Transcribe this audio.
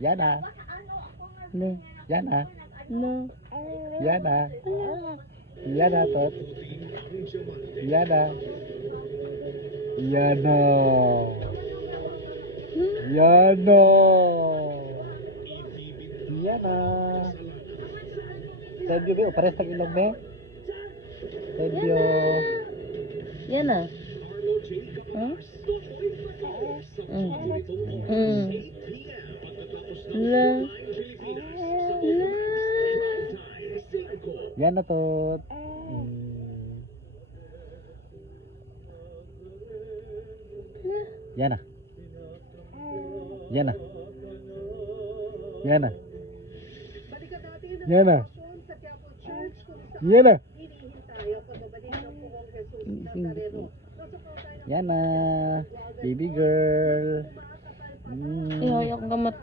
Yana. No. Yana. No. Yana. Yana tot. Yana. Yana. Yana. Yana. Sebyo be, pares tag ilong be. Sebyo. Yan na. Huh? La. La. Yana tot. Yana. Yana. Yana. Yana. Yana. Yana. Baby girl. Ihoy akong gamat.